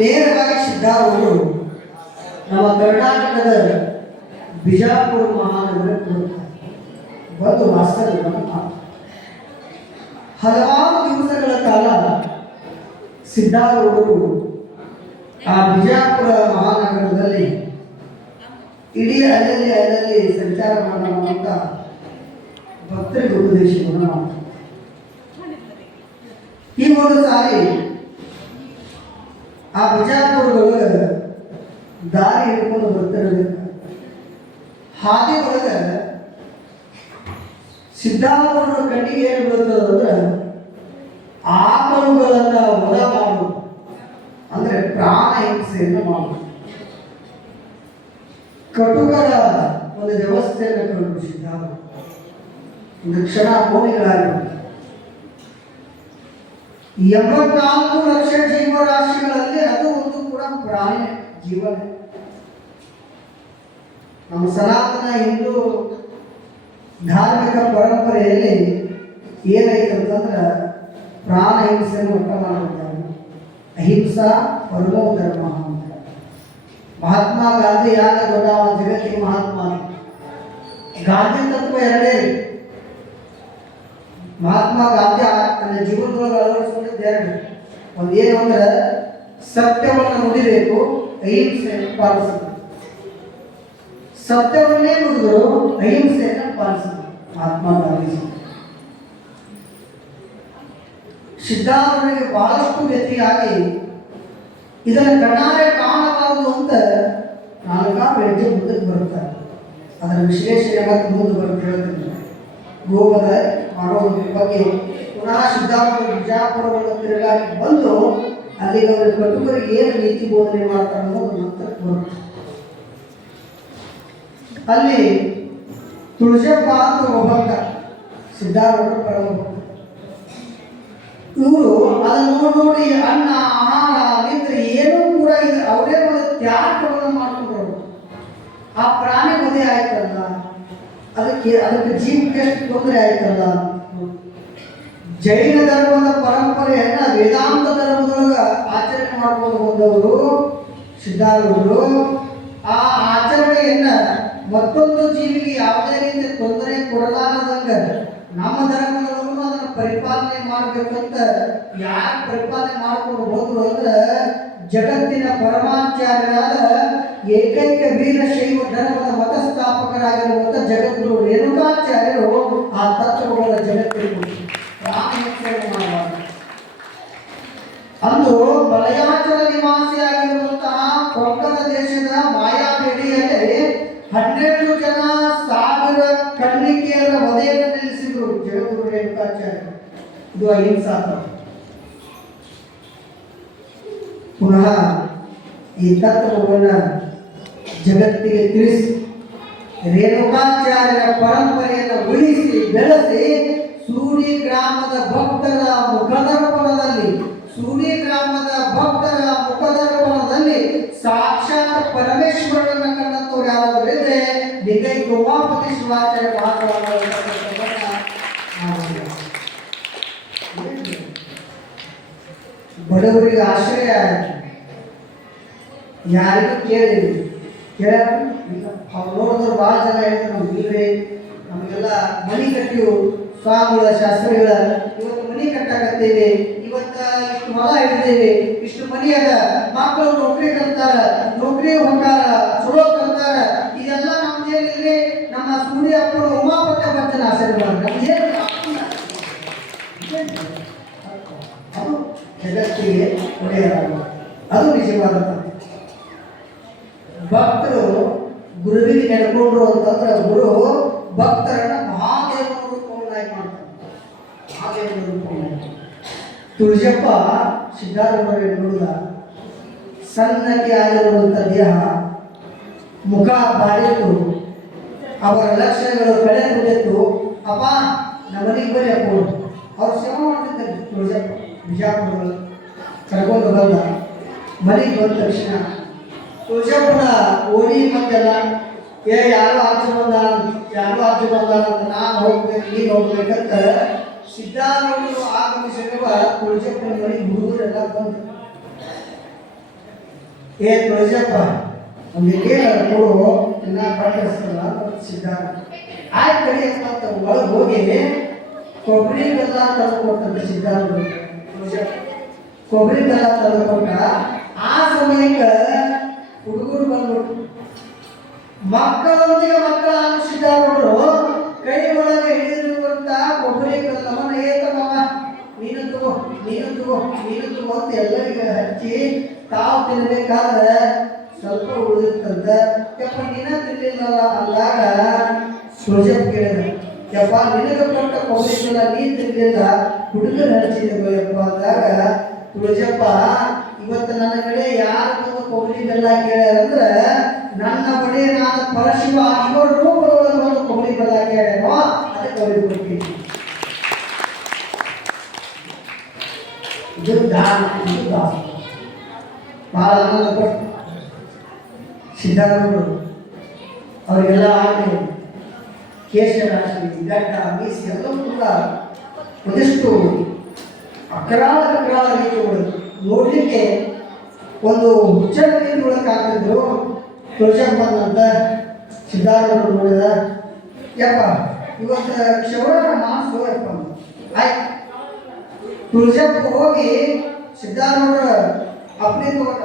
ನೇರವಾಗಿ ಸಿದ್ಧಾರೂಢರು ನಮ್ಮ ಕರ್ನಾಟಕದ ಬಿಜಾಪುರ ಮಹಾನಗರಕ್ಕೆ ಬಂದು ಮಾಡ್ತಾರೆ. ಹಲವಾರು ದಿವಸಗಳ ಕಾಲ ಸಿದ್ಧಾರೂಢರು ಆ ಬಿಜಾಪುರ ಮಹಾನಗರದಲ್ಲಿ ಇಡೀ ಅಲ್ಲಲ್ಲಿ ಅಲ್ಲಲ್ಲಿ ಸಂಚಾರ ಮಾಡುವಂತ ಭಕ್ತರಿಗೆ ಉಪದೇಶವನ್ನು ಮಾಡ್ತಾರೆ. ಈ ಒಂದು ಸಾರಿ ಆ ಬಿಜಾಪುರದೊಳಗೆ ದಾರಿ ಹಿಡ್ಕೊಂಡು ಬರ್ತಿರಬೇಕು ಹಾದಿ ಒಳಗೆ ಸಿದ್ಧಾರೂಢರ ಕಣ್ಣಿಗೆ ಏನು ಬೀಳ್ತದಂದ್ರೆ ಆಕಳುಗಳನ್ನ ವಧ ಮಾಡು. ಅಂದ್ರೆ ಪ್ರಾಣ ಹಿಂಸೆಯನ್ನು ಮಾಡು. ಕಟುಕರ ಒಂದು ವ್ಯವಸ್ಥೆಯನ್ನು ಕಂಡು ಸಿದ್ಧಾಪುರ ಒಂದು ಕ್ಷಣ ಮೌನಿಗಳಾಗಿ ಎಂಬತ್ನಾಲ್ಕು ಲಕ್ಷ ಜೀವರಾಶಿಗಳಲ್ಲಿ ಅದು ಒಂದು ಕೂಡ ಪ್ರಾಣಿ ಜೀವನ. ನಮ್ಮ ಸನಾತನ ಹಿಂದೂ ಧಾರ್ಮಿಕ ಪರಂಪರೆಯಲ್ಲಿ ಏನೈತೆ ಅಂತಂದ್ರೆ ಪ್ರಾಣ ಹಿಂಸೆಯನ್ನು ಒಟ್ಟ ಮಾಡಿದ್ದಾರೆ ಅಹಿಂಸಾ ಪರಮೋ ಧರ್ಮ ಅಂತ. ಮಹಾತ್ಮ ಗಾಂಧಿ ಯಾರ ದೊಡ್ಡ ಜಗತ್ತಿಗೆ ಮಹಾತ್ಮ ಗಾಂಧಿ ತತ್ವ ಎರಡೇ. ಮಹಾತ್ಮ ಗಾಂಧಿ ತನ್ನ ಜೀವನದೊಳಗೆ ಅಳವಡಿಸಿಕೊಂಡಿದ್ದು ಎರಡು ಒಂದು ಏನು ಅಂದ್ರೆ, ಸತ್ಯವನ್ನು ನುಡಿಬೇಕು, ಅಹಿಂಸೆಯನ್ನು ಪಾಲಿಸಬೇಕು. ಸತ್ಯವನ್ನೇ ನುಡಿದರು ಅಹಿಂಸೆಯನ್ನು ಪಾಲಿಸಬೇಕು, ಮಹಾತ್ಮ ಗಾಂಧೀಜಿ. ಸಿದ್ಧಾರೂಢರಿಗೆ ಬಹಳಷ್ಟು ವ್ಯಕ್ತಿಯಾಗಿ ಇದನ್ನು ಕಣ್ಣಾರೆ ಕಾಣಬಾರದು ಅಂತ ನಾಲ್ಕಾರು ಹೆಜ್ಜೆ ಮುಂದಕ್ಕೆ ಬರುತ್ತಾರೆ ಅದರ ವಿಶ್ಲೇಷಣೆ ಮತ್ತು ಮುಂದೆ ಬರುತ್ತೆ ಗೋಪದ ಮಾಡೋದ್ರ ಬಗ್ಗೆ ಪುನಃ ಸಿದ್ಧಾರ್ಥ ಬಿಜಾಪುರವನ್ನು ತಿರುಗಾಡಿ ಬಂದು ಅಲ್ಲಿಗೆ ಅವರ ಕಟುಕರಿಗೆ ಏನು ನೀತಿ ಬೋಧನೆ ಮಾಡ್ತಾರೆ ಅನ್ನೋದು ನಂತರಕ್ಕೆ ಬರುತ್ತೆ ಅಲ್ಲಿ ತುಳಸಪ್ಪ ಅಂತ ಒಬ್ಬ ಸಿದ್ಧಾರೂಢ ಪರಮ ಇವರು ಅದನ್ನು ನೋಡಿ ನೋಡಿ ಅನ್ನ ಆಹಾರ ನಿದ್ರೆ ಏನೂ ಕೂಡ ಇದು ಅವರೇ ಒಂದು ತ್ಯಾಗವನ್ನು ಮಾಡ್ಕೊಂಡ್ರು. ಆ ಪ್ರಾಣಿ ಮದುವೆ ಆಯ್ತಲ್ಲ. ಅದಕ್ಕೆ ಅದಕ್ಕೆ ಜೀವಕ್ಕೆ ಎಷ್ಟು ತೊಂದರೆ ಆಯ್ತಲ್ಲ? ಜೈನ ಧರ್ಮದ ಪರಂಪರೆಯನ್ನ ವೇದಾಂತ ಧರ್ಮದೊಳಗ ಆಚರಣೆ ಮಾಡ್ಕೊಂಡು ಬಂದವರು ಸಿದ್ಧಾರೂಢರು. ಆ ಆಚರಣೆಯನ್ನ ಮತ್ತೊಂದು ಜೀವಿಗೆ ಯಾವುದೇ ರೀತಿ ತೊಂದರೆ ಕೊಡಲಾರದಂಗ ನಮ್ಮ ಅದನ್ನ ಪರಿಪಾಲನೆ ಮಾಡ್ಬೇಕಂತ ಯಾರು ಪರಿಪಾಲನೆ ಮಾಡ್ಕೊಂಡು ಹೋದ್ರು ಅಂದ್ರೆ ಜಗತ್ತಿನ ಪರಮಾಚಾರ್ಯರಾದ ಏಕೈಕ ವೀರಶೈವ ಧರ್ಮದ ಮತಸ್ಥಾಪಕರಾಗಿರುವಂತ ಜಗದ್ಗುರು ರೇಣುಕಾಚಾರ್ಯರು ಆ ತತ್ವಗಳ ಜಗತ್ತಿಗೆ ಅಂದು ಮಲಯಾಚಲ ನಿವಾಸಿಯಾಗಿರುವಂತಹ ಕೊಂಕಣ ದೇಶದ ಮಾಯಾಬೇಡಿಯಲ್ಲಿ ಹನ್ನೆರಡು ಜನ ಸಾವಿರ ಕಣ್ಣಿಕೆಯರ ವಧೆಯನ್ನು ನಿಲ್ಲಿಸಿದರು ಜಗದ್ಗುರು ರೇಣುಕಾಚಾರ್ಯ ಇದು ಅಹಿಂಸಾ. ಪುನಃ ಈ ತತ್ವವನ್ನು ಜಗತ್ತಿಗೆ ತಿಳಿಸಿ, ರೇಣುಕಾಚಾರ್ಯರ ಪರಂಪರೆಯನ್ನು ಉಳಿಸಿ, ಬೆಳೆಸಿ ಸೂಡಿ ಗ್ರಾಮದ ಭಕ್ತರ ಮುಖದರ್ಪಣದಲ್ಲಿ ಸೂಡಿ ಗ್ರಾಮದ ಭಕ್ತರ ಮುಖದರ್ಪಣದಲ್ಲಿ ಸಾಕ್ಷಾತ್ ಪರಮೇಶ್ವರನ ಕಂಡಂತವ್ರು ಯಾರಾದ್ರೂ ಇದ್ರೆ ನಿಗೈ ಗೋಪಾಪತಿ ಶಿವಾಚಾರ್ಯ ಬಡವರಿಗೆ ಆಶ್ರಯ ಯಾರಿಗೂ ಕೇಳಿದ್ರು ಕೇಳ ಅವ್ರು ನೋಡಿದ್ರು ಭಾಳ ಜನ ಹೇಳ್ತಾರೆ ನಮ್ಗೆ ಇಲ್ರಿ ನಮಗೆಲ್ಲ ಮನಿ ಕಟ್ಟಿವು ಸ್ವಾಮಿಗಳ ಶಾಸ್ತ್ರಗಳ, ಇವತ್ತು ಮನಿ ಕಟ್ಟಾಕತ್ತೇವೆ ಇವತ್ತ ಇಷ್ಟು ಹೊಲ ಹಿಡಿದೇವೆ ಇಷ್ಟು ಮನಿ ಅದ ಮಕ್ಕಳು ನೌಕರಿ ಕಲ್ತಾರ, ನೌಕರಿ ಹೊಂಟಾರ, ಚಲೋ ಕಲ್ತಾರ, ಇದೆಲ್ಲ ನಮ್ದೇನಿಲ್ರಿ ನಮ್ಮ ಸೂರ್ಯ ಅಪ್ಪರು ಉಮಾಪತ್ಯ ಬರ್ತಾನೆ ಆಶೀರ್ವಾದ ನಮ್ದೇನು ಜಗತ್ತಿಗೆ ಒಡೆಯರಾಗ ಅದು ನಿಜವಾದ ಭಕ್ತರು ಗುರುವಿಗೆ ನೆಡ್ಕೊಂಡ್ರು ಅಂತಂದ್ರೆ ಗುರು ಭಕ್ತರನ್ನ ಮಹಾದೇವನ ರೂಪವನ್ನಾಗಿ ಮಾಡ್ತಾರೆ. ಮಹಾದೇವನ ರೂಪವನ್ನಾಗಿ. ತುಳಜಪ್ಪ ಸಿದ್ಧಾರೂಢರ ನೋಡಿದ, ಸಣ್ಣಕ್ಕೆ ಆಗಿರುವಂಥ ದೇಹ ಮುಖ ಬಾಳಿತು ಅವರ ಲಕ್ಷಣಗಳು ಕಳೆದುಕೊಂಡಿತ್ತು ಅಪ್ಪ ನಮ್ಮನಿಗೆ ಬರೀ ಅಪ್ಪ ಅವ್ರು ಸೇವೆ ಮಾಡ್ತಿದ್ದಾರೆ ತುಳಜಪ್ಪ ಬಿಜಾಪುರದಲ್ಲಿ ಕರ್ಕೊಂಡು ಬಂದ ಮನೆಗೆ ಬಂದ ತಕ್ಷಣ ತುಳಜಪ್ಪನ ಓಡಿ ಬಂದೆಲ್ಲ, ಏ, ಯಾರು ಆಚೆ ಬಂದ, ಯಾರು ಆಚೆ ಬಂದ ನಾನು ಹೋಗ್ಬೇಕು, ನೀನು ಹೋಗ್ಬೇಕಂತ ಸಿದ್ಧಾರೂಢರು ಆಗಮಿಸಿರುವ ತುಳಜಪ್ಪನ ಮನೆ ಹುಡುಗರೆಲ್ಲ ಬಂದು ಏ ತುಳಜಪ್ಪ ಒಂದಿಗೆ ಕೊಡು ಇನ್ನ ಪಟ್ಟಿಸ್ತಲ್ಲ ಸಿದ್ಧಾರ್ಥ ಆಯ್ತು ಕಡೆ ಅಂತ ಒಳಗೆ ಹೋಗಿ ಕೊಬ್ಬರಿ ಬೆಲ್ಲ ತಂದು ಕೊಡ್ತಾರೆ ತುಳಜಪ್ಪ ಕೊಬ್ಬರಿ ಬೆಲ್ಲ ತಂದು ಆ ಸಮಯಕ್ಕೆ ಹುಡುಗರು ಬಂದ್ಬಿಟ್ಟು ಮಕ್ಕಳೊಂದಿಗೆ ಮಕ್ಕಳ ಸಿದ್ಧಾರ್ಥರು ಕೈ ಒಳಗೆ ಹಿಡಿದಿರುವಂತ ಕೊಬ್ಬರಿ ಬೆಲ್ಲವನ್ನ ಏತಮ್ಮ ನೀನು ತಗೋ ನೀನು ತಗೋ ನೀನು ತಗೋ ಅಂತ ಎಲ್ಲರಿಗೆ ಹಚ್ಚಿ ತಾವು ತಿನ್ಬೇಕಾದ್ರೆ ಸ್ವಲ್ಪ ಉಳಿದಿರ್ತಂತೆ ಯಪ್ಪ, ನೀನ ತಿನ್ನಲಿಲ್ಲ ಅಂದಾಗ ಸುಜಪ್ ಕೇಳಿದ ಯಪ್ಪ ನಿನಗೆ ಕೊಟ್ಟ ಕೊಬ್ಬರಿಗೆಲ್ಲ ನೀ ತಿನ್ಲಿಲ್ಲ ಹುಡುಗರು ಹಚ್ಚಿದ್ರು ಯಪ್ಪ ಅಂದಾಗ ತುಳಜಪ್ಪ ಇವತ್ತು ನನ್ನ ಕಡೆ ಯಾರು ಬಂದು ಕೊಬ್ಬರಿ ಬೆಲ್ಲ ಕೇಳ್ಯಾರಂದ್ರೆ ನನ್ನ ಬಳಿ ನಾನು ಪರಶಿವ ಇವರ ರೂಪದೊಳಗೆ ಬಂದು ಕೊಬ್ಬರಿ ಬೆಲ್ಲ ಕೇಳ್ಯಾನೋ ಅದಕ್ಕೆ ಅವ್ರಿಗೆ ಕೊಡ್ತೀನಿ ಇದು ದಾನ ಇದು ದಾಸ ಭಾಳ ಆನಂದ ಪಟ್ಟು ಸಿದ್ಧಾರೂಢರು ಅವರಿಗೆಲ್ಲ ಆಗಲಿ ಕೇಶರಾಶಿ ಮೀಸಿ ಎಲ್ಲವೂ ಕೂಡ ಒಂದಿಷ್ಟು ಅಕರಾಳ ಅಕರಾಳ ರೀತಿಗಳು ನೋಡಲಿಕ್ಕೆ ಒಂದು ಹುಚ್ಚರ ರೀತಿ ಹಾಕಿದ್ರು ಆಗ್ತಿದ್ರು ತುಳಸಪ್ಪನಂತ ಸಿದ್ಧಾರೂಢರು ನೋಡಿದ. ಯಪ್ಪ, ಇವತ್ತು ಕ್ಷೌರ ಮಾಸು ಯಪ್ಪ. ಆಯ್ತು. ತುಳಸಪ್ಪ ಹೋಗಿ ಸಿದ್ಧಾರೂಢರ ಅಪ್ಪನೇ ತಗೊಂಡ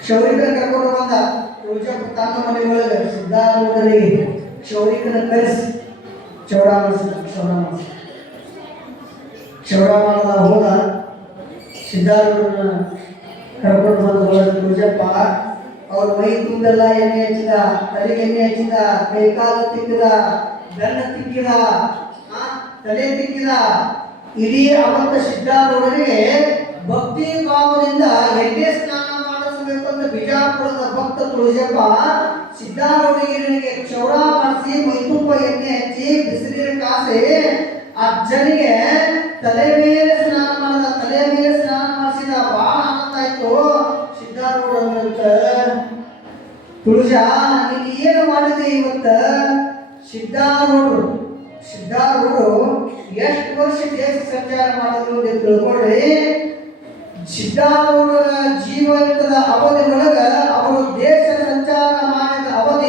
ಕ್ಷೌರಿಕನ ಕರ್ಕೊಂಡು ಬಂದ. ತುಳಸಪ್ಪ ತನ್ನ ಮನೆ ಒಳಗೆ ಸಿದ್ಧಾರೂಢರಿಗೆ ಕ್ಷೌರಿಕನ ಕರೆಸಿ ಚೌಡ ಮಾಡಿಸಿದ ಕ್ಷೌರ ಮಾಡಿಸಿದ ಕ್ಷೌರ ಮಾಡದ ಹೋದ ಸಿದ್ಧಾರೂಢರನ್ನ ಕರ್ಕೊಂಡು ಬಂದ ಒಳಗೆ ಪೂಜಪ್ಪ, ಅವ್ರ ಮೈ ತುಂಬೆಲ್ಲ ಎಣ್ಣೆ ಹಚ್ಚಿದ, ತಲೆ ಎಣ್ಣೆ ಹಚ್ಚಿದ ಕೈಕಾಲು ತಿಕ್ಕಿದ, ಬೆನ್ನ ತಿಕ್ಕಿದ ತಲೆ ತಿಕ್ಕಿದ, ಇಡೀ ಅವಂತ ಸಿದ್ಧಾರೂಢರಿಗೆ ಭಕ್ತಿ ಭಾವದಿಂದ ಎಣ್ಣೆ ಸ್ನಾನ ಮಾಡಿಸಬೇಕು ಅಂತ ಬಿಜಾಪುರದ ಭಕ್ತ ತುಳಜಪ್ಪ ಸಿದ್ಧಾರೂಢರಿಗೆ ಕ್ಷೌರ ಮಾಡಿಸಿ ಮೈತುಂಬ ಎಣ್ಣೆ ಹಚ್ಚಿ ಬಿಸಿಲಿನ ಕಾಸಿ ಅಜ್ಜನಿಗೆ ತಲೆ ಮೇಲೆ ಸ್ನಾನ ಮಾಡಿದ, ತಲೆ ಮೇಲೆ ಸ್ನಾನ ಮಾಡಿಸಿದ ಬಹಳ ಆನಂದ ಆಯ್ತು. ಸಿದ್ಧಾರೂಢ ತುಳಜ ನೀನು ಏನು ಮಾಡಿದೆ ಇವತ್ತ? ಸಿದ್ಧಾರೂಢರು ಸಿದ್ಧಾರೂಢರು ಎಷ್ಟು ವರ್ಷ ದೇಶ ಸಂಚಾರ ಮಾಡಿದ್ರು ನೀವು ತಿಳ್ಕೊಳ್ಳಿ ಸಿದ್ಧಾರೂಢರ ಜೀವನದ ಅವಧಿ ಒಳಗ ಅವರು ದೇಶ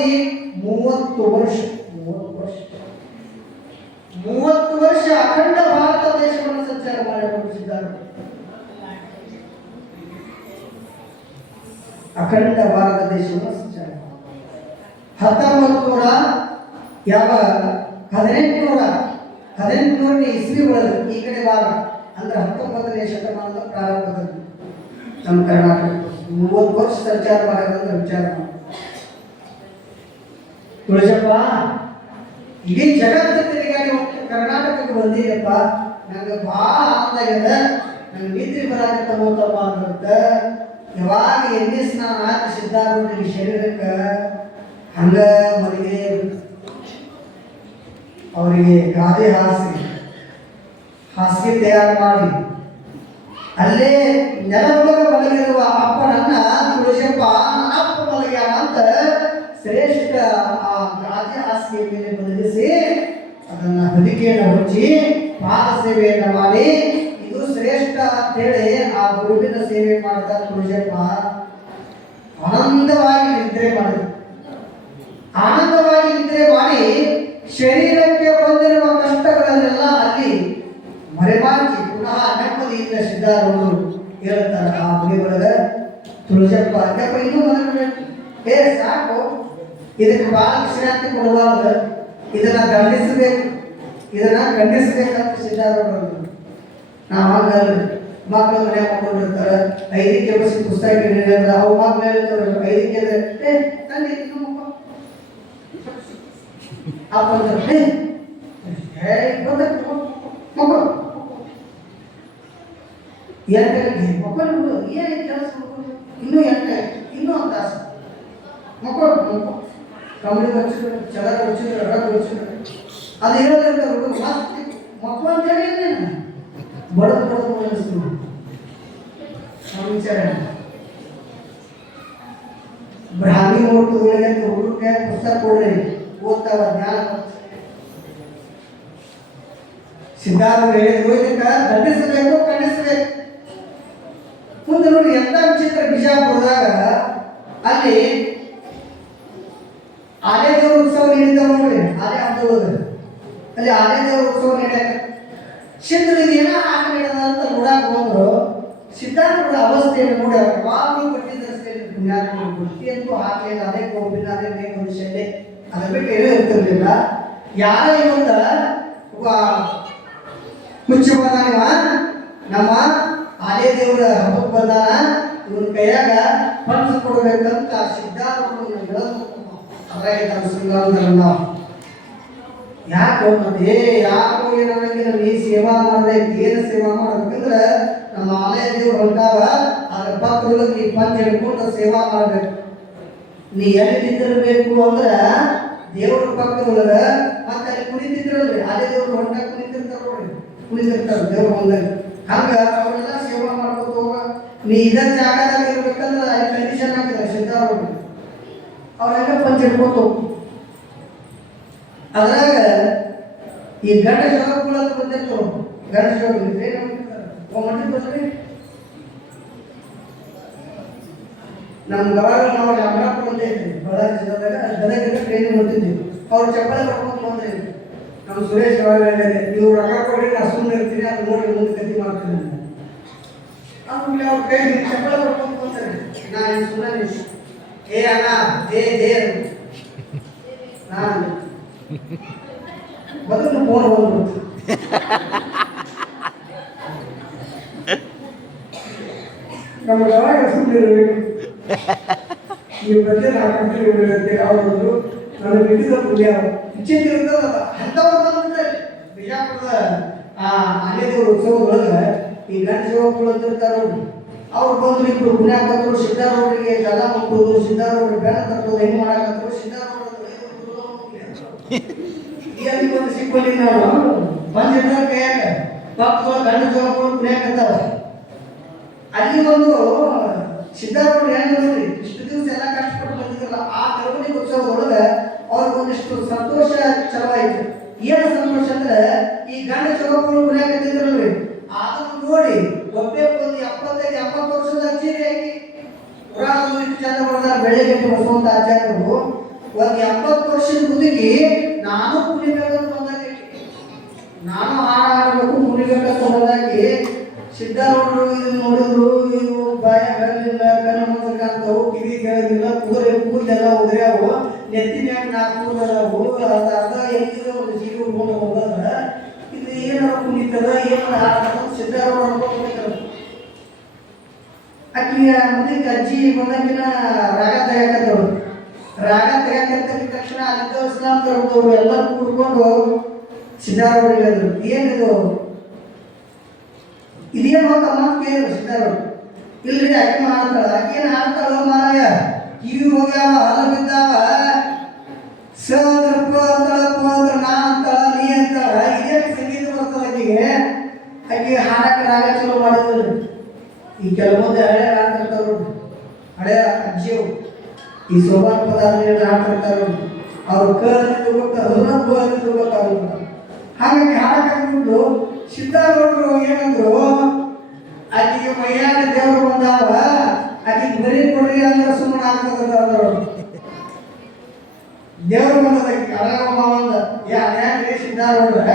ಅವಧಿ ಮೂವತ್ತು ವರ್ಷ ಮೂವತ್ತು ವರ್ಷ. ಮೂವತ್ತು ವರ್ಷ ಅಖಂಡ ಭಾರತ ದೇಶವನ್ನು ಸಂಚಾರ ಮಾಡಿಕೊಂಡು ಸಿದ್ಧಾರೂಢರು ಅಖಂಡ ಭಾರತ ದೇಶವನ್ನು ಸಂಚಾರ ಹತ್ತೊಂಬತ್ತು ನೂರ ಯಾವ, ಹದಿನೆಂಟುನೂರ, ಹದಿನೆಂಟುನೂರನೇ ಇಸ್ವಿ ಒಳಗೆ ಈ ಕಡೆ ವಾರ, ಅಂದ್ರೆ ಹತ್ತೊಂಬತ್ತನೇ ಶತಮಾನದ ಪ್ರಾರಂಭದಲ್ಲಿ ನಮ್ಮ ಕರ್ನಾಟಕ ಮೂವತ್ತು ವರ್ಷ ಸಂಚಾರ ಮಾಡಿದ್ರೆ ವಿಚಾರ ಮಾಡಿ ತುಳಜಪ್ಪ ಇಡೀ ಜಗತ್ತು ತಿರುಗಾಡಿ ಹೋಗ್ತಾ ಕರ್ನಾಟಕಕ್ಕೆ ಬಂದಿರಪ್ಪ ನಂಗೆ ಭಾಳ ಆನಂದ ಆಗ್ಯದ ನಂಗೆ ನಿದ್ರೆ ಬರಾಕತ್ತ ಹೋತಪ್ಪ ಅಂತ ಯಾವಾಗ ಎಣ್ಣೆ ಸ್ನಾನ ಆಯ್ತು ಸಿದ್ಧಾರೂಢರಿಗೆ ಶರೀರಕ್ಕೆ ಹಂಗ ಮನೆಗೆ ಅವರಿಗೆ ಗಾದೆ ಹಾಸಿ ಹಾಸಿಗೆ ತಯಾರು ಮಾಡಿ ಅಲ್ಲೇ ನೆಲದೊಳಗೆ ಮಲಗಿರುವ ಅಪ್ಪನನ್ನ ತುಳಸಪ್ಪ ನನ್ನ ಅಪ್ಪ ಮಲಗ್ಯಾನ ಅಂತ ಶ್ರೇಷ್ಠ ಆ ರಾಜ್ಯ ಹಾಸಿಗೆ ಮೇಲೆ ಮಲಗಿಸಿ ಅದನ್ನ ಹೊದಿಕೆಯನ್ನು ಹೊಚ್ಚಿ ಪಾದ ಸೇವೆಯನ್ನು ಮಾಡಿ, ಇದು ಶ್ರೇಷ್ಠ ಅಂತೇಳಿ ಆ ಗುರುವಿನ ಸೇವೆ ಮಾಡಿದ ತುಳಜಪ್ಪ ಆನಂದವಾಗಿ ನಿದ್ರೆ ಮಾಡಿದ ಆನಂದವಾಗಿ ನಿದ್ರೆ ಮಾಡಿ ಶರೀರಕ್ಕೆ ಬಂದಿರುವ ಕಷ್ಟಗಳನ್ನೆಲ್ಲ ಅಲ್ಲಿ ಮರೆಮಾಚಿ ಪುನಃ ನೆಮ್ಮದಿಯಿಂದ ಸಿದ್ಧಾರೂಢರು ಹೇಳುತ್ತಾರೆ ಆ ಮನೆ ಒಳಗ ತುಳಸಪ್ಪ ಯಪ್ಪ ಇನ್ನೂ ಮನೆ ಏ, ಸಾಕು. ಇದಕ್ಕೆ ಭಾಳ ವಿಶ್ರಾಂತಿ ಕೊಡಬಾರ್ದು. ಇದನ್ನ ಖಂಡಿಸಬೇಕು. ಇದನ್ನ ಖಂಡಿಸಬೇಕಂತ ಸಿದ್ಧಾರೂಢರು ನಾವು ಹಂಗಲ್ಲ ಮಕ್ಕಳು ಮನೆ ಮಕ್ಕೊಂಡಿರ್ತಾರೆ ಐದಕ್ಕೆ ಬಸಿ ಪುಸ್ತಕ ಹಿಡಿದ್ರೆ ಅವು ಮಕ್ಕಳು ಹೇಳ್ತಾರೆ ಐದಕ್ಕೆ ಅಂದ್ರೆ ಮಕ್ಕಳು ಅಪ್ಪ ಮಕ್ಕಳು ಎಂಟಕ್ಕೆ ಮಕ್ಕಳು ಏನು ಕೆಲಸ ಇನ್ನೂ ಎಂಟ ಇನ್ನೂ ಅಂತ ಮಕ್ಕಳು ಮಕ್ಕಳು ಚಲ ಹಚ್ಚಿದ್ರು ರಗ್ ಹಚ್ಚಿದ್ರು ಅದು ಇರೋದ್ರಿಂದ ಹುಡುಗ ಮತ್ತೆ ಮಕ್ಕಳು ಅಂತ ಹೇಳಿ ಬಡದು ಬಡದು ಅನಿಸ್ತು ನಮ್ಮ ವಿಚಾರ ಬ್ರಾಹ್ಮಿ ಅಂತ ಹುಡುಗಕ್ಕೆ ಪುಸ್ತಕ ಕೊಡ್ರಿ. ಓದ್ತಾವ ಜ್ಞಾನ ಸಿದ್ಧಾರ್ಥ ಹೇಳಿದ್ರು ಇದಕ್ಕ ದಂಡಿಸಬೇಕು ಖಂಡಿಸಬೇಕು ಮುಂದೆ ನೋಡಿ ಎಂತ ವಿಚಿತ್ರ ಬಿಜಾಪುರದಾಗ ಅಲ್ಲಿ ಆನೆ ದೇವರ ಉತ್ಸವ ನಡೀತಾವ ನೋಡ್ರಿ ಆನೆ ಹಬ್ಬದೊಳಗ ಅಲ್ಲಿ ಆದೇ ದೇವ್ರ ಉತ್ಸವ ನಡೆಯಾಕ ಸಿದ್ಧರಿಗೆ ಏನೋ ಆಟ ಅಂತ ನೋಡಾಕ ಬಂದ್ರು ಸಿದ್ಧಾಂತದ ಅವಸ್ಥೆಯನ್ನು ನೋಡಿ ಯಾವಾಗಲೂ ಪಟ್ಟಿದ್ದ ಪುಣ್ಯಾತ್ಮ ಅಂತೂ ಹಾಕಲಿಲ್ಲ ಅದೇ ಕೋಪಿನ ಅದೇ ಮೇ ಮನುಷ್ಯನೇ ಅದ್ರ ಬಿಟ್ಟು ಏನೂ ಇರ್ತಿರ್ಲಿಲ್ಲ ಯಾರೋ ಇವಂತ ಒಬ್ಬ ಬಂದಾನಿವ ನಮ್ಮ ಆದೇ ದೇವರ ಹಬ್ಬಕ್ಕೆ ಬಂದಾನ ಇವನ್ ಕೈಯಾಗ ಪಂಚ ಕೊಡಬೇಕಂತ ಸಿದ್ಧಾರೂಢರು ಹೇಳೋದು ಅದ್ರಾಗ ಸಿಂಗಾಂತರ ನಾವು ಯಾಕೆ ಮತ್ತೆ ಯಾಕೋ ಏನಂಗಿಲ್ಲ ನೀ ಸೇವಾ ಮಾಡ್ಬೇಕು ಏನು ಸೇವಾ ಮಾಡ್ಬೇಕಂದ್ರೆ ನಮ್ಮ ಆಲಯ ದೇವ್ರು ಹೊಂಟಾವ ಅದ್ರ ಪಕ್ಕದೊಳಗೆ ನೀ ಪಂಚ ಹಿಡ್ಕೊಂಡು ಸೇವಾ ಮಾಡ್ಬೇಕು ನೀ ಎಲ್ಲಿ ನಿಂತಿರ್ಬೇಕು ಅಂದ್ರ ದೇವ್ರ ಪಕ್ಕದೊಳಗ ಮತ್ತೆ ಅಲ್ಲಿ ಕುಣಿತಿದ್ರಲ್ರಿ ಅದೇ ದೇವ್ರು ಹೊಂಟ ಕುಣಿತಿರ್ತಾರ ನೋಡ್ರಿ ಕುಣಿತಿರ್ತಾರ ದೇವ್ರ ಹೊಂದಾಗ ಹಂಗ ಅವರೆಲ್ಲ ಸೇವಾ ಮಾಡ್ಕೊತ ಹೋಗ ನೀ ಇದ ಜಾಗದಾಗ ಇರ್ಬೇಕಂದ್ರ ಅಲ್ಲಿ ಕಂಡೀಷನ್ ಹಾಕಿದ್ರೆ ಸಿದ್ಧಾರೂಢ ಅವ್ರೆಲ್ಲ ಪಂಚ ಹಿಡ್ಕೊತ. ಅದ್ರಾಗ ಈ ಗಂಡ ಶೋಕಗಳು ಅಂತ ಬಂದಿತ್ತು ಗಂಡ ಶೋಕ ನಮ್ಮ ಗವಾರ ನಾವು ಅಮರಾಪುರ ಅಂತ ಇದ್ವಿ. ಬಳ್ಳಾರಿ ಜಿಲ್ಲೆದಾಗ ಗದಗಿಂದ ಟ್ರೈನಿಂಗ್ ಮಾಡ್ತಿದ್ವಿ. ಅವ್ರು ಚಪ್ಪಲಿ ಬರ್ಕೊಂಡು ಬಂದ್ರಿ ನಮ್ಮ ಸುರೇಶ್ ಗವಾರ ನೀವು ರೊಕ್ಕ ಕೊಡ್ರಿ, ನಾ ಸುಮ್ಮನೆ ಇರ್ತೀನಿ, ಅದು ನೋಡಿ ಮುಂದೆ ಕತಿ ಮಾಡ್ತೀನಿ. ಆಮೇಲೆ ಅವ್ರ ಕೈ ಚಪ್ಪಲಿ ಕರ್ಕೊಂಡು ಬಂದ್ರೆ. ನಾನು ಸುಮ್ಮನೆ ಏ ಅಣ್ಣ, ಏ ಏ. ನಾನು. ಬದಲು ಫೋನ್ ಬಂದ್ಬಿಡ್ತು ನಮ್ಗೆ ಯಾವಾಗ ಸುಮ್ಮನಿರಬೇಕು ನೀವು ಬಂದೆ ನಾವು ಕಂಟಿನ್ಯೂ ಅವರು ನನಗೆ ಬಿಟ್ಟಿದ ಪುಣ್ಯ. ಇಚ್ಛೆಗೆ ಬಿಜಾಪುರದ, ಆ ಅನೇದೇವ್ರ ಉತ್ಸವದೊಳಗೆ ಈ ಗಂಡ ಶಿವಗಳು ಅಂತಿರ್ತಾರ ನೋಡಿ ಅವ್ರು ಬಂದ್ರು ಇಬ್ರು ಗುಣಾಕತ್ರು ಸಿದ್ಧಾರೂಢರಿಗೆ ಗಲ್ಲ ಮುಟ್ಟೋದು ಸಿದ್ಧಾರೂಢರಿಗೆ ಬೆನ್ನ ತಟ್ಟೋದು ಏನು ಮಾಡಾಕತ್ರು ಎಲ್ಲಿ ಬಂದು ನಾವು. ಬಂದಿರ್ತಾರ ಕೈಯಾಗ ಪಕ್ಕದ ಗಂಡ ಶಿವಗಳು ಪುಣ್ಯಾಕತ್ತಾವ ಅಲ್ಲಿ ಒಂದು ಸಿದ್ಧಾರೂಢ ಹೆಂಗ್ ನೋಡ್ರಿ ಇಷ್ಟು ದಿವಸ ಎಲ್ಲ ಕಷ್ಟಪಟ್ಟು ಬಂದಿದ್ರಲ್ಲ, ಆ ಮೆರವಣಿಗೆ ಉತ್ಸವ ಅವ್ರಿಗೆ ಒಂದಿಷ್ಟು ಸಂತೋಷ ಚಲವಾಯ್ತು. ಏನು ಸಂತೋಷ ಅಂದ್ರೆ, ಈ ಗಂಡ ಚೊಗಗಳು ಗುಣಾಕತ್ತಿದ್ರಲ್ರಿ ಅದನ್ನು ನೋಡಿ ಒಬ್ಬೇ ಎಪ್ಪತ್ತೈದು ಎಪ್ಪತ್ತು ವರ್ಷದ ಅಜ್ಜಿರಿ ಆಗಿ ಪುರಾಣ ಇಷ್ಟು ಚಂದ ಬರ್ದಾರ ಬೆಳ್ಳಿಗಟ್ಟಿ ಬಸವಂತ ಆಚಾರ್ಯರು, ಒಂದು ಎಪ್ಪತ್ತು ವರ್ಷದ ಮುದುಕಿ ನಾನು ಕುಣಿಬೇಕಂತ ಬಂದಾಗೆ ನಾನು ಹಾಡು ಆಡಬೇಕು ಕುಣಿಬೇಕಂತ ಬಂದಾಗಿ ಸಿದ್ಧಾರೂಢರು ಇದನ್ನ ನೋಡಿದ್ರು ಇವು ಬಾಯ ಬೆರಳಿಲ್ಲ ಕಣ್ಣು ಮಾತ್ರ ಕಾಣ್ತಾವು ಕಿವಿ ಕೇಳೋದಿಲ್ಲ ಕೂದಲು ಕೂದಲೆಲ್ಲ ಉದುರ್ಯಾವು, ನೆತ್ತಿ ಮ್ಯಾಗ ನಾಲ್ಕು ಕೂದಲವು ಅದು ಅರ್ಧ ಎಲ್ಲಿದೆ ಒಂದು ಜೀವ ಮೂಲ ಹೋಗೋದ ಇದು ಏನಾರ ಕುಣಿತದ, ಏನಾರ ಹಾಡ್ತದ ಸಿದ್ಧಾರೂಢ ಅನ್ಕೊಂಡು ಆಕಿಯ ಮುಂದಕ್ಕೆ ಅಜ್ಜಿ ಬಂದಾಕಿನ ರಾಗ ತೆಗಿಯಕತ್ತವ್ರು ರಾಗ ತೆಗಿಯಕತ್ತಿದ ತಕ್ಷಣ ಅಲ್ಲಿದ್ದ ಇಸ್ಲಾಂ ಧರ್ಮದವ್ರು ಎಲ್ಲರೂ ಕೂಡ್ಕೊಂಡು ಸಿದ್ಧಾರೂಢ ಹೇಳಿದ್ರು. ಏನಿದು ಇದೇನು ತಮ್ಮ ಕೇಳಿದ್ರು ಸಿದ್ಧಾರೂಢ. ಇಲ್ರಿ ಆಕೆ ಮಾಡ್ತಾಳ ಆಕೇನು ಹಾಡ್ತಾಳ ಮಾರಾಯ? ಕಿವಿ ಹೋಗ್ಯಾವ, ಹಲ್ಲ ಬಿದ್ದಾವ? ಸ ಅಂದ್ರ ಪ ಅಂತಾಳ ನಾ ಅಂತಾಳ, ನೀ ಅಂತಾಳ. ಇದೇನು ಸಂಗೀತ ಬರ್ತದ ಆಕೆಗೆ ಆಕೆ ಹಾಡಕ್ಕೆ ರಾಗ ಚಲೋ ಮಾಡಿದ್ರು. ಈ ಕೆಲವೊಂದು ಹಳೆ ಹಾಡ್ತಿರ್ತಾರ ಹಳೆ ಅಜ್ಜಿಯು ಈ ಸೋಮಾನ ಪದಾರ್ಥ ಹಾಡ್ತಿರ್ತಾರ ಅವ್ರು ಕೇಳಿದ್ರು ಅಂತಿದ್ದು ಗೊತ್ತಾರ ಕ ಅಂತಿದ್ದು ಗೊತ್ತಾಗುತ್ತೆ ಹಾಗಾಗಿ ಹಾಡಕ್ಕೆ ಸಿದ್ಧಾರೂಢರು ಏನಂದ್ರು ಆಕೆಗೆ ಮೈಯಾಗ ದೇವರು ಬಂದಾವ ಆಕೆಗೆ ಬರೀ ಕೊಡ್ರಿ ಅಂದ್ರೆ ಸುಮ್ಮನೆ ಆಗ್ತದ ಅಂದ್ರು ದೇವರು ಬಂದದ ಅರಗಮ್ಮ ಬಂದ ಯಾ ಯಾಕೆ ಸಿದ್ಧಾರೂಢ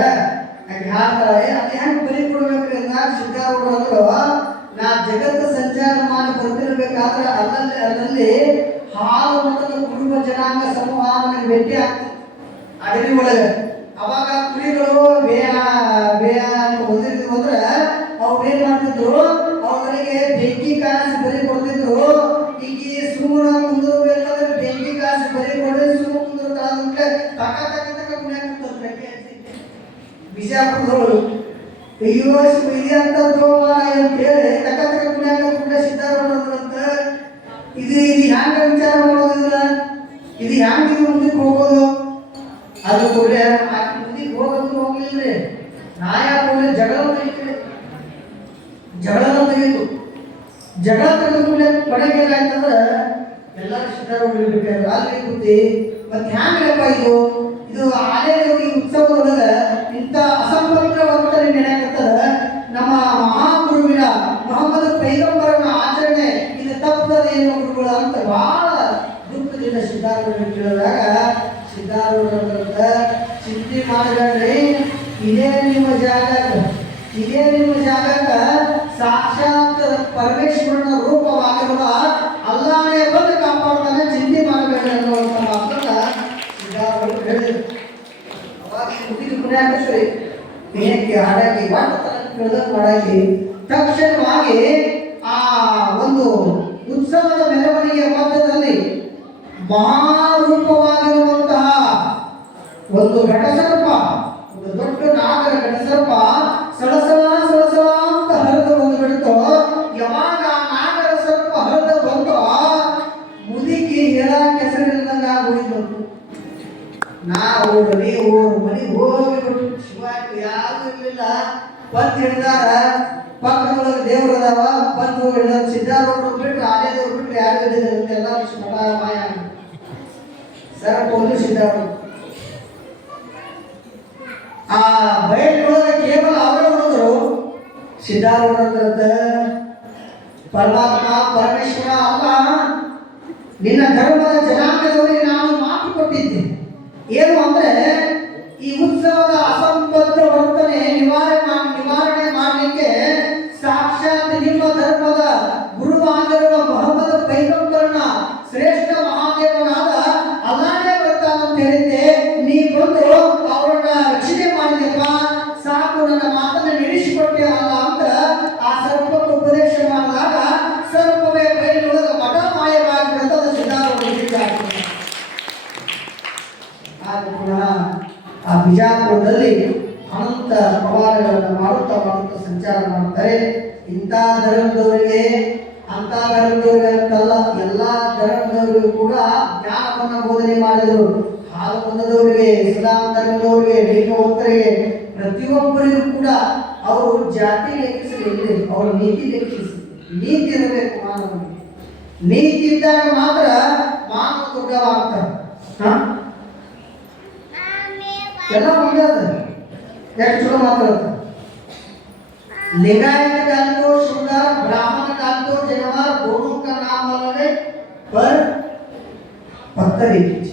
ಆಕೆ ಹಾಡ್ತಾಳೆ ಅದು ಹೆಂಗೆ ಬರೀ ಕೊಡ್ಬೇಕ್ರಿ ಅಂದಾಗ ಸಿದ್ಧಾರೂಢ ಅಂದ್ರು ನಾ ಜಗತ್ತು ಸಂಚಾರ ಮಾಡಿ ಬರ್ತಿರ್ಬೇಕಾದ್ರೆ ಅಲ್ಲಲ್ಲಿ ಅಲ್ಲಲ್ಲಿ ಹಾಲು ಮತದ ಕುಟುಂಬ ಜನಾಂಗ ಸಮೂಹ ನನಗೆ ಭೇಟಿ ಆಗ್ತದೆ ಒಳಗೆ ಅವಾಗ ಕುರಿಗಳು ಬೇಯ ಬೇಯ ಅಂತ ಬಂದಿರ್ತಿದ್ವು ಅಂದ್ರೆ ಅವ್ರು ಏನ್ ಮಾಡ್ತಿದ್ರು? ಅವರಿಗೆ ಬೆಂಕಿ ಕಾಸು ಬರಿ ಕೊಡ್ತಿದ್ರು. ಈಗ ಸುಮ್ಮನ ಕುಂದಿರ್ಬೇಕಾದ್ರೆ ಬೆಂಕಿ ಕಾಸು ಬರಿ ಕೊಡ್ರಿ ಸುಮ್ಮ ಕುಂದಿರ್ತಾಳ ಅಂದ್ರೆ ತಕ ತಕ ತಕ ಕುಣ್ಯಾಕ ಬಿಜಾಪುರದವರು, ಅಯ್ಯೋ ಇದೆ ಅಂತ ದ್ರೋಮಾನ ಅಂತ ಹೇಳಿ ತಕ್ಕ ತಕ ಕುಣಿಯಾಕ ಕುಂಡ ಸಿದ್ಧಾರೂಢರಂತ ಇದು ಇದು ಹ್ಯಾಂಗ ವಿಚಾರ ಮಾಡೋದಿಲ್ಲ? ಇದು ಹ್ಯಾಂಗ ಇದು ಮುಂದಕ್ಕೆ ಹೋಗೋದು? ಅದು ಕೂಡ ಹಾಕಿ ಮುಂದಿಗೆ ಹೋಗೋದು ಹೋಗ್ಲಿಲ್ರಿ. ನಾಯ ಕೂಡ ಜಗಳ ತೆಗಿತೀರಿ ಜಗಳ ತೆಗೀತು ಜಗಳ ತೆಗೆದ ಕೂಡಲೇ ಕಡೆಗೆ ಏನಾಯ್ತಂದ್ರೆ ಎಲ್ಲರೂ ಇರ್ಬೇಕಾದ್ರೆ ಅಲ್ಲಿ ಬುದ್ಧಿ ಮತ್ತೆ ಹ್ಯಾಂಗಪ್ಪ ಇದು? ಇದು ಆಲಯ ಈ ಇಂತ ಇಂಥ ಅಸಂಪವಿತ್ರ ವರ್ತನೆ ನಮ್ಮ ಮಹಾಗುರುವಿನ ಮೊಹಮ್ಮದ್ ಪೈಗಂಬರನ ಆಚರಣೆ ತಪ್ಪದ ಏನು ಗುರುಗಳ ಅಂತ ಬಹಳ ದುಃಖದಿಂದ ಸಿದ್ಧಾರ್ಥ ಕೇಳಿದಾಗ ಸಿದ್ಧಾರೂಢ ಚಿಂತೆ ಮಾಡಬೇಡ್ರಿ ಇದೇ ನಿಮ್ಮ ಜಾಗ ಇದೇ ನಿಮ್ಮ ಜಾಗಕ್ಕ ಸಾಕ್ಷಾತ್ ಪರಮೇಶ್ವರನ ರೂಪವಾಗಿರುವ ಅಲ್ಲಾನೇ ಬಂದು ಕಾಪಾಡ್ತಾನೆ, ಚಿಂತೆ ಮಾಡಬೇಡ ಅನ್ನುವಂಥ ಮಾತನ್ನ ಸಿದ್ಧಾರೂಢ ಹೇಳಿದ್ರು. ಅವಾಗ ಹುಡುಗಿ ಪುಣ್ಯಾಕಶ್ರೀ ದೇಹಕ್ಕೆ ಹಾಡಾಗಿ ವಾಟತನ ಮಾಡಾಗಿ ತಕ್ಷಣವಾಗಿ ಆ ಒಂದು ಉತ್ಸವದ ಮೆರವಣಿಗೆಯ ಮಧ್ಯದಲ್ಲಿ ಮಹಾರೂಪವಾಗಿರುವಂತಹ ಒಂದು ಘಟಸರ್ಪ ಒಂದು ದೊಡ್ಡ ನಾಗರ ಜನಾಂಗದವರಿಗೆ ನಾನು ಮಾತು ಕೊಟ್ಟಿದ್ದೆ ಏನು ಅಂದ್ರೆ ಈ ಉತ್ಸವದ ಅಸಂಬದ್ಧ ವರ್ತನೆ ನಿವಾರಣೆ ಮಾಡ್- ನಿವಾರಣೆ ಮಾಡಲಿಕ್ಕೆ ಸಾಕ್ಷಾತ್ ನಿಮ್ಮ ಧರ್ಮದ ಗುರುವಾಗಿರುವ ಮೊಹಮ್ಮದ್ ಪೈಗಂಬರನ ಶ್ರೇಷ್ಠ ಮಹಾದೇವನಾದ ಅಲ್ಲಾನೇ ಬರ್ತಾನಂತ ಹೇಳಿದ್ದೆ ನೀ ಬಂದು ಅವರನ್ನ ರಕ್ಷಣೆ ಮಾಡಿದೆಪ್ಪ ಸಾಕು ನನ್ನ ಮಾತನ್ನ ನಡೆಸಿಕೊಟ್ಟೆವಲ್ಲ ಅಂತ ಆ ಸರ್ಪಕ್ಕೆ ಉಪದೇಶ ಮಾಡಿದಾಗ ಸರ್ಪವೇ ಬಯಲುಳಗ ಮಠ ಮಾಯವಾಗಿ ಬಿಡುತ್ತದೆ ಸಿದ್ಧಾರೂಢ ಆಗ ಪುನಃ ಆ ಬಿಜಾಪುರದಲ್ಲಿ ಅನಂತ ಪವಾಡಗಳನ್ನು ಮಾಡುತ್ತಾ ಮಾಡುತ್ತಾ ಸಂಚಾರ ಮಾಡ್ತಾರೆ ಇಂಥ ಧರ್ಮದವರಿಗೆ ಅಂತ ಧರ್ಮದವರಿಗೆ ಅಂತಲ್ಲ ಎಲ್ಲ ಧರ್ಮದವರಿಗೂ ಕೂಡ ಜ್ಞಾನವನ್ನು ಬೋಧನೆ ಮಾಡಿದರು. ಹಾಲು ಬಂದದವರಿಗೆ ಇಸ್ಲಾಂ ಧರ್ಮದವರಿಗೆ ಲೇಖವಂತರಿಗೆ ಪ್ರತಿಯೊಬ್ಬರಿಗೂ ಕೂಡ ಅವರು ಜಾತಿ ಲೆಕ್ಕಿಸಲಿ ಅವರ ನೀತಿ ಲೆಕ್ಕಿಸಿ ನೀತಿ ಇರಬೇಕು ಮಾನವನಿಗೆ. ನೀತಿ ಇದ್ದಾಗ ಮಾತ್ರ ಮಾನವ ದೊಡ್ಡವಾಗ್ತಾರೆ ಹಾ? ಎಲ್ಲ ಮುಂದೆ ಎಷ್ಟು ಚಲೋ ಮಾತಾಡ್ತಾರೆ लिंगायत काल को शुद्धार ब्राह्मण काल को जनवार दोनों का नाम अलग है पर पत्थर एक ही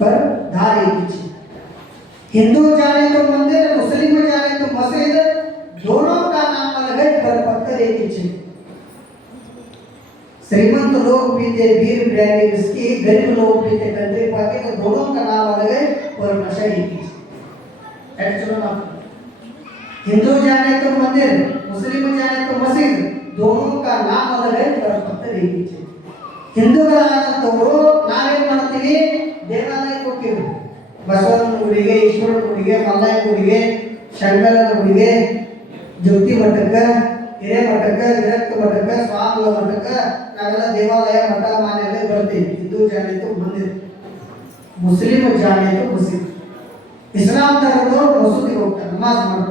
पर धार एक ही। हिंदू जाने तो मंदिर मुस्लिम जाने तो मस्जिद दोनों का नाम अलग है पर पत्थर एक ही। श्रीमंत लोग पीते बीर ब्रांडी विस्की गरीब लोग पीते कंट्री पाके तो दोनों का नाम अलग है पर नशा एक ही है। एक्चुअल नाम हिंदू जाने तो मंदिर मुस्लिम जाने तो मस्जिद दोनों का नाम अलग है पर पत्थर एक ही है ಹಿಂದೂಗಳಾದಂಥವರು ನಾವೇನ್ ಮಾಡ್ತೀವಿ ದೇವಾಲಯಕ್ಕೆ ಹೋಗ್ತೀವಿ ಬಸವನ ಗುಡಿಗೆ ಈಶ್ವರನ ಗುಡಿಗೆ ಮಲ್ಲಯ್ಯ ಗುಡಿಗೆ ಶಂಕರನ ಗುಡಿಗೆ ಜ್ಯೋತಿ ಮಠಕ್ಕೆ ಹಿರೇ ಮಠಕ್ಕೆ ವಿರಕ್ತ ಮಠಕ್ಕೆ ಸ್ವಾಮಿಗಳ ಮಠಕ್ಕೆ ನಾವೆಲ್ಲ ದೇವಾಲಯ ಮಠ ಮಾನೆಲ್ಲ ಬರ್ತೀವಿ ಹಿಂದೂ ಜಾಣಿತು ಮಂದಿರ ಮುಸ್ಲಿಂ ಜಾಣಿತು ಮಸೀದ್ ಇಸ್ಲಾಂ ಧರ್ಮದವರು ಮಸೂದಿಗೆ ಹೋಗ್ತಾರೆ ನಮಾಜ್ ಮಾಡ್ತಾರೆ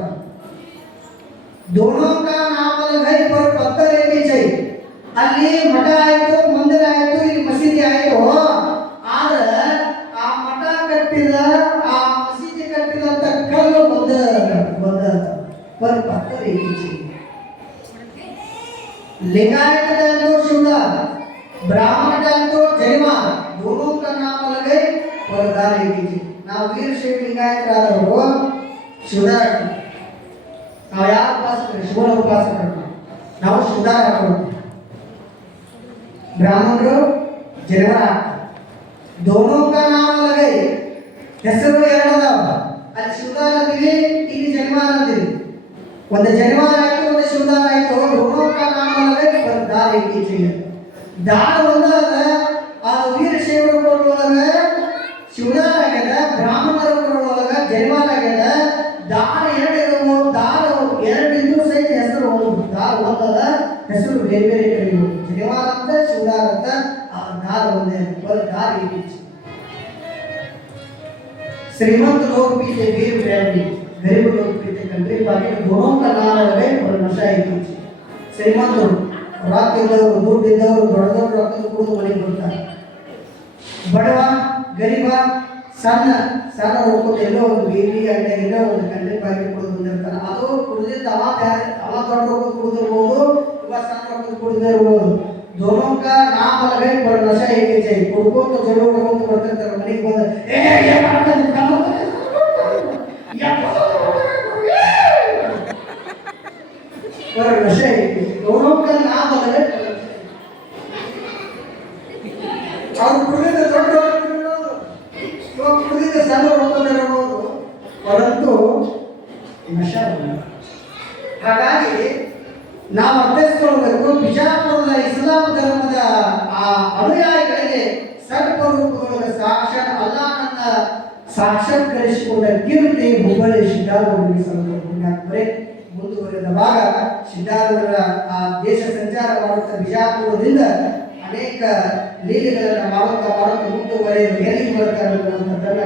दोनों का नाम अलग है पर पत्थर एक ही चाहिए ಅಲ್ಲಿ ಮಠ ಆಯ್ತು ಮಂದಿರ ಆಯ್ತು ಇಲ್ಲಿ ಮಸೀದಿ ಆಯ್ತು ಆದ್ರೆ ಆ ಮಠ ಕಟ್ಟಿದ ಆ ಮಸೀದಿ ಕಟ್ಟಿದಂತ ಕಲ್ಲು ಬಂದ ಬಂದ पर पत्थर एक ही चाहिए लिंगायत डाल दो शिवदार ब्राह्मण डाल दो जैमान दोनों का नाम अलग है पर दार एक ही चाहिए ನಾವು ವೀರಶೈವ ಲಿಂಗಾಯತರಾದವರು ಶಿವದಾರ ನಾವು ಯಾರು ಉಪಾಸಕರು ಶಿವನ ಉಪಾಸಕರು ನಾವು ಶಿವದಾರ ಹಾಕೊಂಡು ಬ್ರಾಹ್ಮಣರು ಜನವರ ದೋನೋ ಕಾ ನಾಮ ಲಗೈ ಹೆಸರು ಎರಡು ಅದಾವ ಅಲ್ಲಿ ಶಿವದಾರ ಅಂತೀವಿ ಇಲ್ಲಿ ಜನ್ಮಾರ ಅಂತೀವಿ ಒಂದು ಜನ್ಮಾರ ಆಯ್ತು ಒಂದು ಶಿವದಾರ ಆಯ್ತು ದೋನೋ ಕಾ ನಾಮ ಲಗೈ ಬರ್ ದಾರ ಇಕ್ಕಿ ದಾರ ಒಂದಾದ ಆ ವೀರಶೈವರ ಕೊಡುವಾಗ ಶಿವದಾರ ಆಗ್ಯದ ಬ್ರಾಹ್ಮಣರ ಕೊಡುವಾಗ ಜನ್ಮಾರ ಆಗ್ಯದ ದಾರ ಹೆಸರು ಬೇರೆ ಬೇರೆ ಕಡೆಯು ಜಗವಾರ ಅಂತ ಶಿವದಾರ ಅಂತ ಆ ದಾರ ಒಂದೇ ಒಂದು ದಾರ ಇದ್ದೀಚು ಶ್ರೀಮಂತ ಲೋಕಪೀತೆ ವೀರ ವ್ಯಾಪಿ ಗರೀಬ ಲೋಕಪೀತೆ ಕಂಡ್ರಿ ಪಾಕಿನ ಗುಣೋ ಕಲ್ಲಾಣವೇ ಒಂದು ನಶ ಇದ್ದೀಚು ಶ್ರೀಮಂತರು ರಾಕ್ ಇದ್ದವರು ದುಡ್ಡು ಇದ್ದವರು ದೊಡ್ಡದವರು ರೊಕ್ಕದ ಕೂಡ ಮನೆಗೆ ಬರ್ತಾರೆ ಬಡವ ಗರಿಬ ಸಣ್ಣ ಸಣ್ಣ ಹೋಗ್ಬೋದು ಎಲ್ಲೋ ಒಂದು ಬೇಬಿ ಅಂಡೆ ಎಲ್ಲೋ ಒಂದು ಕಂಡೆ ಬಾಗಿ ಕುಡಿದು ಬಂದಿರ್ತಾರೆ ಅದು ಕುಡಿದಿದ್ದು ಅವಾಗ ಅವಾಗ ಅವ ದೊಡ್ಡ ಹೋಗೋದು ಕುಡಿದಿರ್ಬೋದು उपासना करते थोड़ी देर वो दोनों का नाम अलग है पर नशा एक ही चाहिए उनको तो जरूर लोगों को बर्तन करो नहीं बोल ए ये बात तो कम या पर नशा एक दोनों का नाम अलग है ಸಾಕ್ಷಾತ್ಕರಿಸಿಕೊಂಡ ಕೀರ್ತಿ ಹುಬ್ಬಳ್ಳಿ ಸಿದ್ಧಾರೂಢರಿಗೆ ಸಂಬಂಧಪಟ್ಟರೆ ಮುಂದುವರೆದ ಭಾಗ ಸಿದ್ಧಾರೂಢರ ಆ ದೇಶ ಸಂಚಾರ ಮಾಡುತ್ತಾ ಬಿಜಾಪುರದಿಂದ ಅನೇಕ ಲೀಲೆಗಳನ್ನು ಮಾಡುತ್ತಾ ಮಾಡುತ್ತಾ ಮುಂದುವರೆದು ಎಲ್ಲಿಗೆ ಬರ್ತಾರೆ ಅನ್ನುವಂಥದ್ದನ್ನ